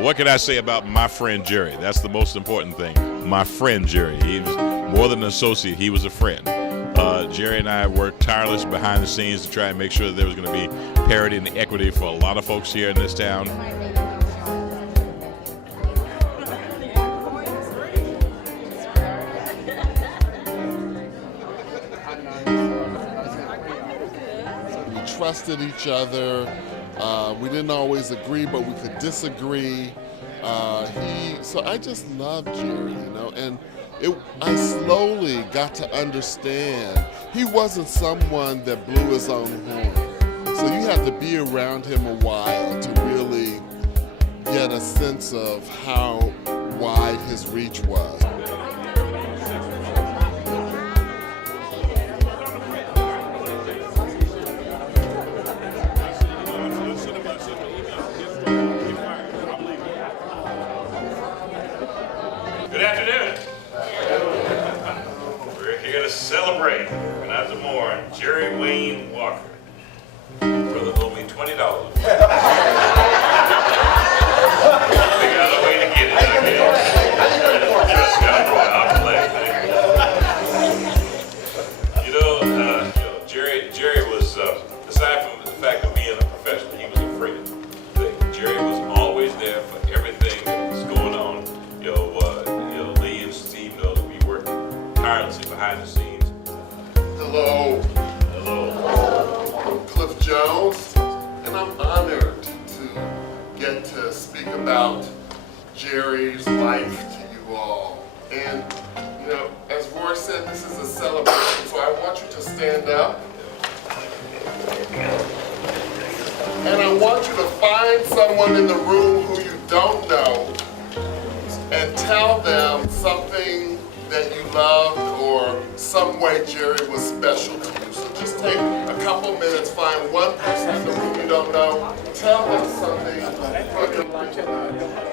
what can I say about my friend Jerry? That's the most important thing. My friend Jerry. He was more than an associate. He was a friend. Jerry and I worked tireless behind the scenes to try and make sure that there was going to be parity and equity for a lot of folks here in this town. We trusted each other. We didn't always agree, but we could disagree. So I just loved Jerry, and I slowly got to understand he wasn't someone that blew his own horn. So you had to be around him a while to really get a sense of how wide his reach was. Good afternoon. We're here to celebrate, not to mourn, Jerry Wayne Walker. Brother owe me $20. We got a way to get it, I guess. Just got to I'll play. Jerry was, aside from the fact of being a professional, he was a friend. Jerry was always there for everything that was going on. Lee and Steve know that we work tirelessly behind the scenes. Hello. Hello. Cliff Jones, and I'm honored to get to speak about Jerry's life to you all. And, as Roy said, this is a celebration, so I want you to stand up. And I want you to find someone in the room who you don't know and tell them something that you loved or some way Jerry was special to you. So just take a couple minutes, find one person in the room you don't know, tell them something from your life.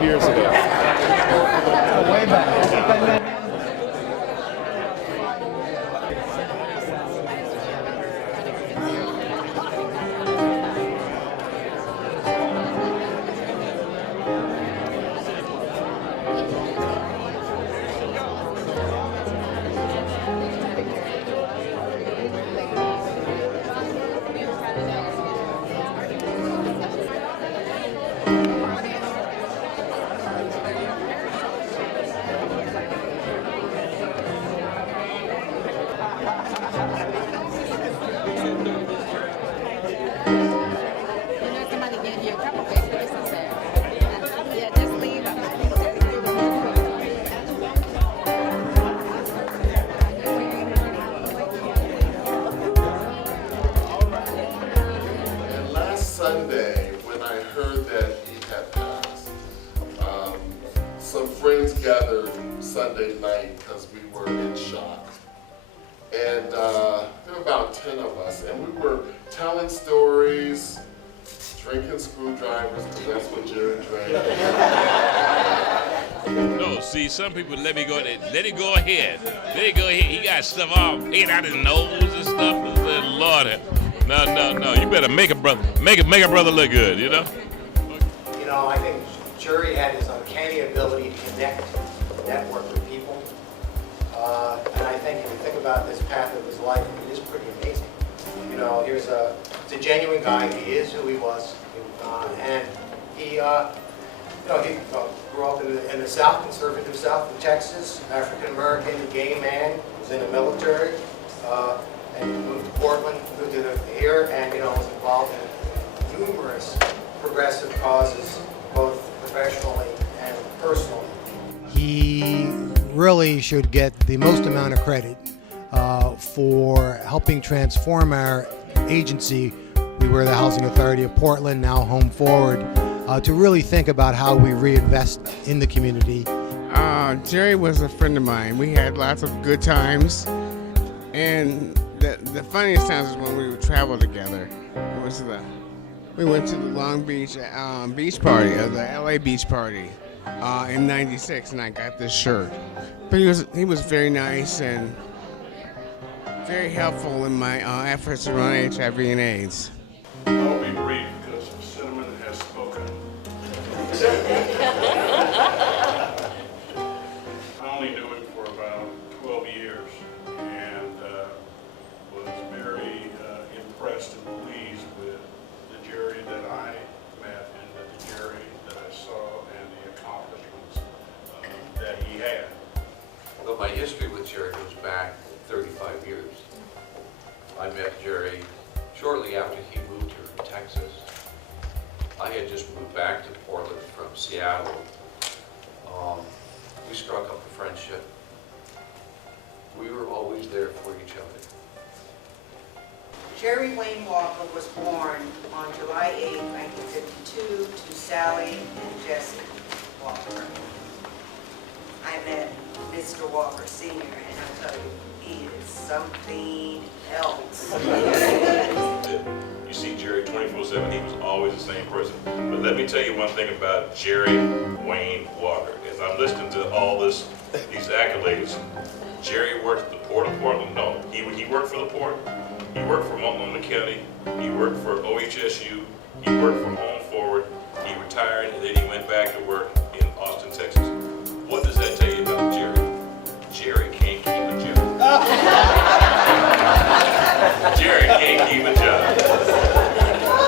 Years ago. Way back. Sunday, when I heard that he had passed, some friends gathered Sunday night because we were in shock. And there were about 10 of us, and we were telling stories, drinking screwdrivers, because that's what Jerry drank. No, see, some people let it go ahead. Let it go ahead. He got stuff all paid out his nose and stuff. Lord, no. You better make a brother look good, I think Jerry had his uncanny ability to connect, network with people. And I think if you think about this path of his life, it is pretty amazing. He's a genuine guy. He is who he was. And he grew up in the South, conservative South of Texas, African-American, gay man, was in the military, and he moved to Portland, moved here, and was involved in numerous progressive causes, both professionally and personally. He really should get the most amount of credit for helping transform our agency. We were the Housing Authority of Portland, now Home Forward, to really think about how we reinvest in the community. Jerry was a friend of mine. We had lots of good times, and the funniest times was when we would travel together. It was We went to the Long Beach beach party, the LA beach party, in '96, and I got this shirt. But he was very nice and very helpful in my efforts around HIV and AIDS. I'll be brief because Cinnamon has spoken. I only knew him for about 12 years and was very impressed and pleased with the Jerry that I met and the Jerry that I saw and the accomplishments that he had. Well, my history with Jerry goes back 35 years. I met Jerry shortly after he moved here from Texas. I had just moved back to Portland from Seattle. We struck up a friendship. We were always there for each other. Jerry Wayne Walker was born on July 8, 1952 to Sally and Jesse Walker. I met Mr. Walker Sr. and I tell you, he is something else. You see Jerry 24/7, he was always the same person. But let me tell you one thing about Jerry Wayne Walker. As I'm listening to all these accolades, Jerry worked at the Port of Portland. No, he worked for the Port. He worked for Multnomah County. He worked for OHSU. He worked for Home Forward. He retired, and then he went back to work in Austin, Texas. What does that tell you about Jerry? Jerry can't keep a job. Jerry can't keep a job.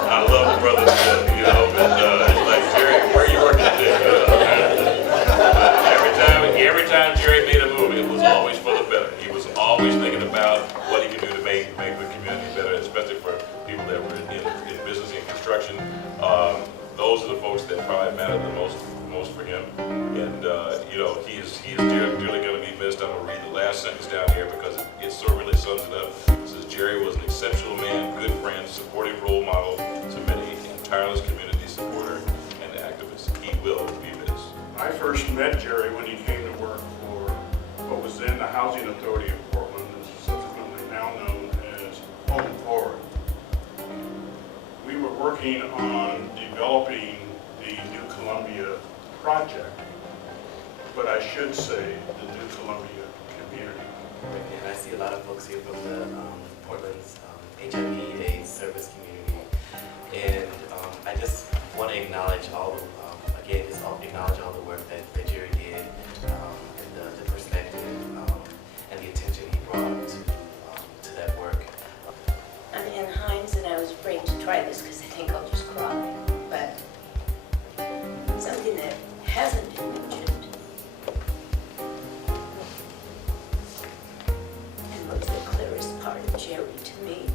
I love the brother to death, you know, but it's like, Jerry, where are you working today? Every time Jerry made a move, it was always for the better. He was always thinking about what he could do to make the community better, especially for people that were in business and construction. Those are the folks that probably mattered the most for him. And you know, he is dearly going to be missed. I'm going to read the last sentence down here because it so really sums it up. It says, Jerry was an exceptional man, good friend, supportive role model to many, and tireless community supporter and activist. He will be missed. I first met Jerry when he came to work for what was then the Housing Authority of Portland, subsequently now known as Home Forward. We were working on developing the New Columbia project, but I should say the New Columbia community. And I see a lot of folks here from the Portland's HIV/AIDS service community, and I just want to acknowledge acknowledge all the work that Jerry did, and the perspective and the attention he brought to that work. I'm Ann Hines, and I was afraid to try this because I think I'll just cry. But something that hasn't been mentioned, and was the clearest part of Jerry to me,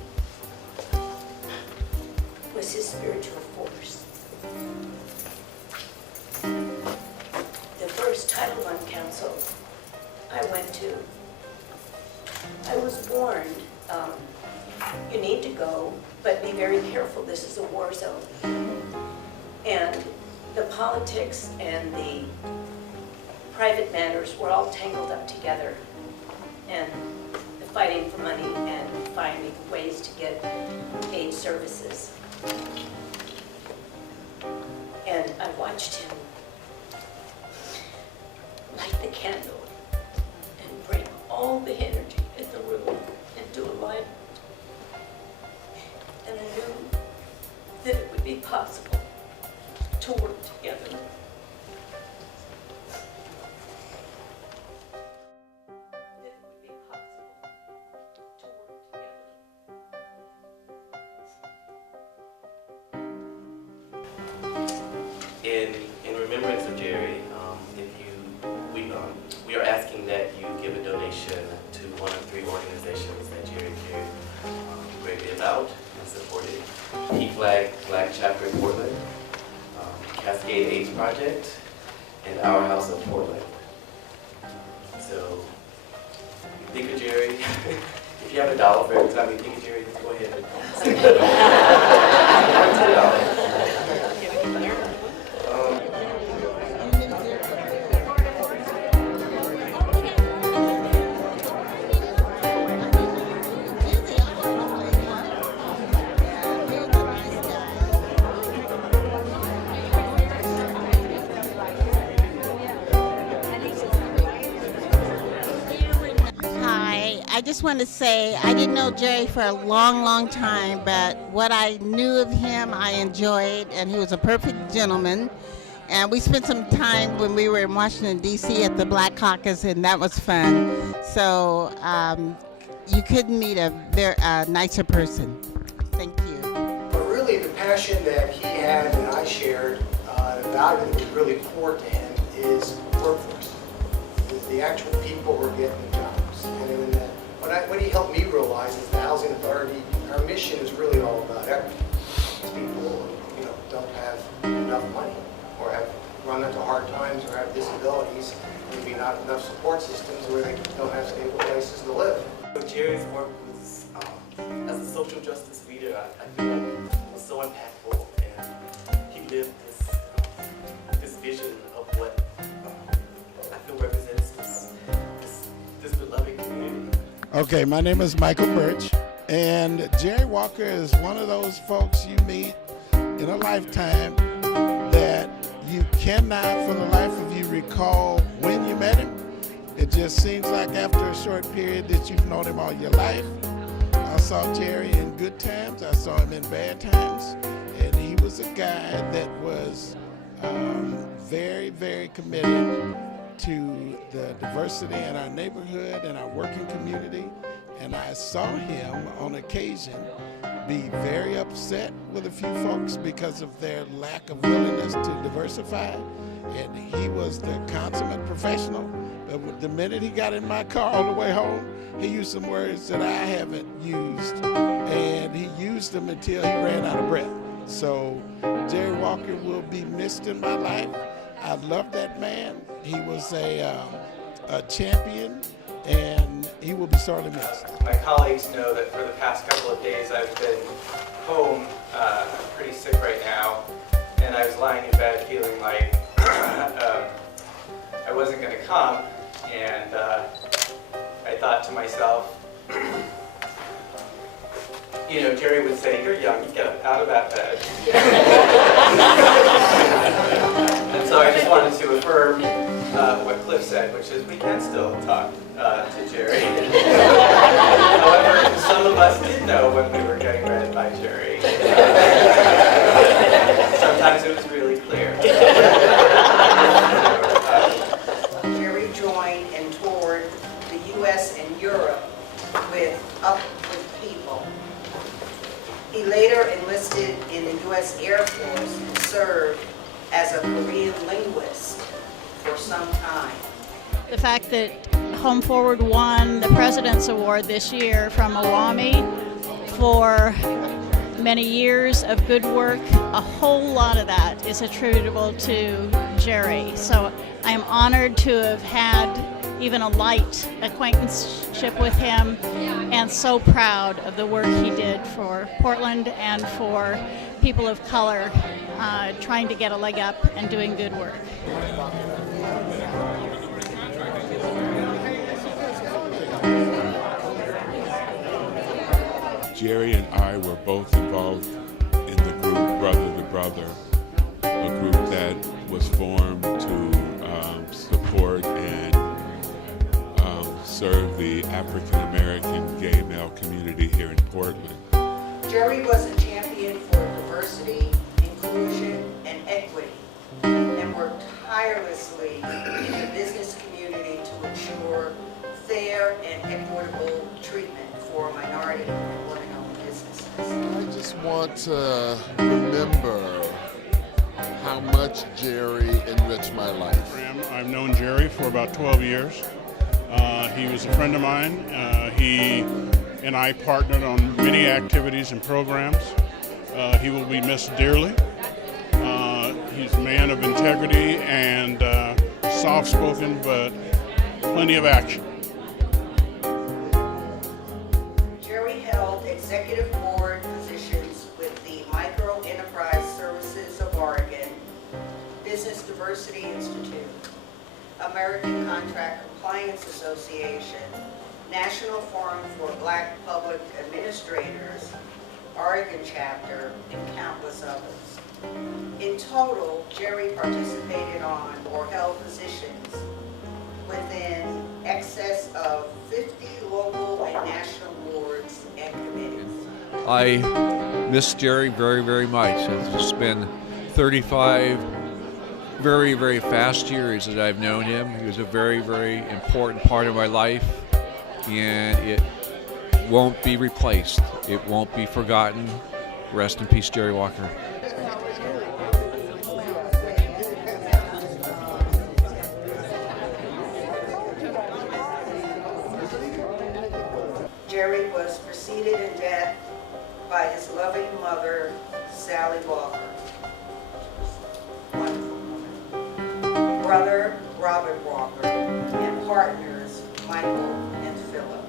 was his spiritual force. The first Title I council I went to, I was warned, you need to go, but be very careful, this is a war zone. And the politics and the private matters were all tangled up together. And the fighting for money and finding ways to get aid services. And I watched him light the candle and bring all the energy in the room into alignment. And I knew that it would be possible to work together. That it would be possible to work together. In remembrance of Jerry, we are asking that you give a donation to one of 3 organizations that Jerry cared greatly about and supported. Keep Black Chapter in Portland, Cascade AIDS Project, and Our House of Portland. So, if you think of Jerry, if you have $1 for every time you think of Jerry, just go ahead and $10. I just want to say I didn't know Jerry for a long, long time, but what I knew of him, I enjoyed, and he was a perfect gentleman. And we spent some time when we were in Washington, D.C. at the Black Caucus, and that was fun. So you couldn't meet a nicer person. Thank you. But really, the passion that he had and I shared, the value that was really poured to him is workforce. The actual people who are getting the jobs. And what he helped me realize is the Housing Authority, our mission is really all about equity. It's people who don't have enough money or have run into hard times or have disabilities, maybe not enough support systems where they don't have stable places to live. So Jerry's work was, as a social justice leader, I feel like was so impactful, and he lived this vision of what I feel represents this beloved community. Okay, my name is Michael Birch, and Jerry Walker is one of those folks you meet in a lifetime that you cannot for the life of you recall when you met him. It just seems like after a short period that you've known him all your life. I saw Jerry in good times, I saw him in bad times, and he was a guy that was very, very committed to the diversity in our neighborhood and our working community. And I saw him on occasion be very upset with a few folks because of their lack of willingness to diversify. And he was the consummate professional. But the minute he got in my car all the way home, he used some words that I haven't used. And he used them until he ran out of breath. So Jerry Walker will be missed in my life. I love that man. He was a champion, and he will be sorely missed. My colleagues know that for the past couple of days I've been home. I'm pretty sick right now, and I was lying in bed feeling like I wasn't going to come, and I thought to myself, Jerry would say, "You're young, you get out of that bed." And so I just wanted to affirm what Cliff said, which is we can still talk to Jerry. However, some of us did know when we were getting read by Jerry. Sometimes it was really clear. Jerry joined and toured the U.S. and Europe with Up With People. He later enlisted in the U.S. Air Force and served as a Korean linguist for some time. The fact that Home Forward won the President's Award this year from OAME for many years of good work, a whole lot of that is attributable to Jerry. So I am honored to have had even a light acquaintanceship with him, and so proud of the work he did for Portland and for people of color trying to get a leg up and doing good work. Jerry and I were both involved in the group Brother to Brother, a group that was formed to support and serve the African American gay male community here in Portland. Jerry was a champion for diversity, inclusion, and equity, and worked tirelessly in the business community to ensure fair and equitable treatment for minority and women-owned businesses. I just want to remember how much Jerry enriched my life. I've known Jerry for about 12 years. He was a friend of mine. He and I partnered on many activities and programs. He will be missed dearly. He's a man of integrity and soft-spoken, but plenty of action. Jerry held executive board positions with the Micro Enterprise Services of Oregon, Business Diversity Institute, American Contract Compliance Association, National Forum for Black Public Administrators, Oregon chapter, and countless others. In total, Jerry participated on or held positions within excess of 50 local and national boards and committees. I miss Jerry very, very much. It's been 35 very, very fast years that I've known him. He was a very, very important part of my life, and it won't be replaced. It won't be forgotten. Rest in peace, Jerry Walker. Jerry was preceded in death by his loving mother, Sally Walker. Wonderful woman. Brother, Robert Walker, and partners, Michael and Philip.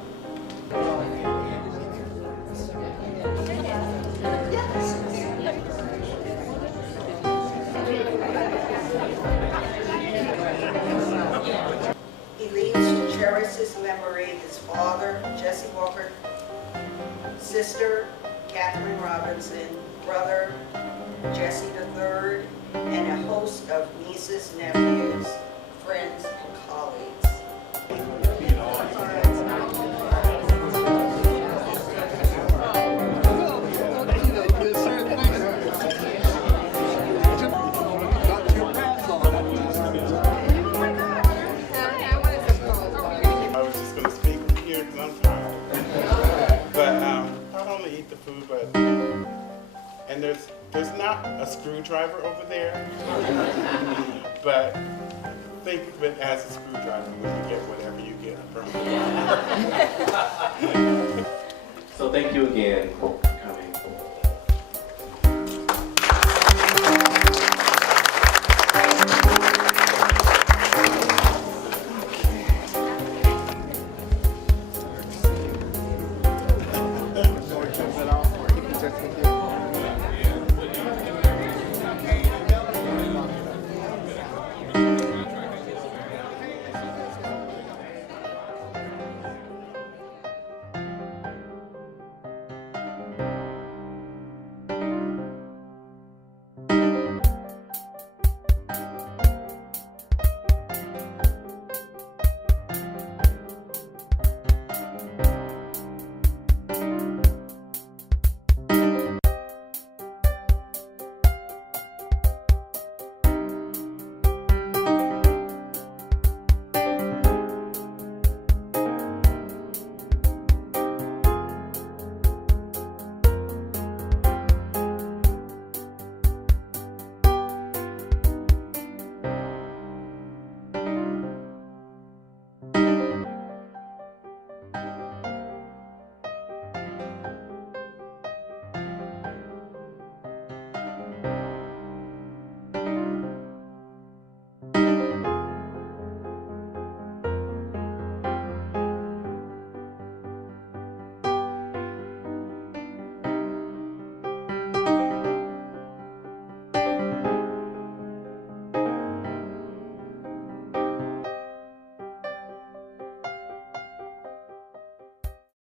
He leaves to cherish his memory his father, Jesse Walker, sister, Catherine Robinson, brother, Jesse III, and a host of nieces, nephews, friends, and colleagues. I was just going to speak here because I'm tired. But not only eat the food, but and there's not a screwdriver over there, but think of it as a screwdriver when you get whatever you get from it. So thank you again.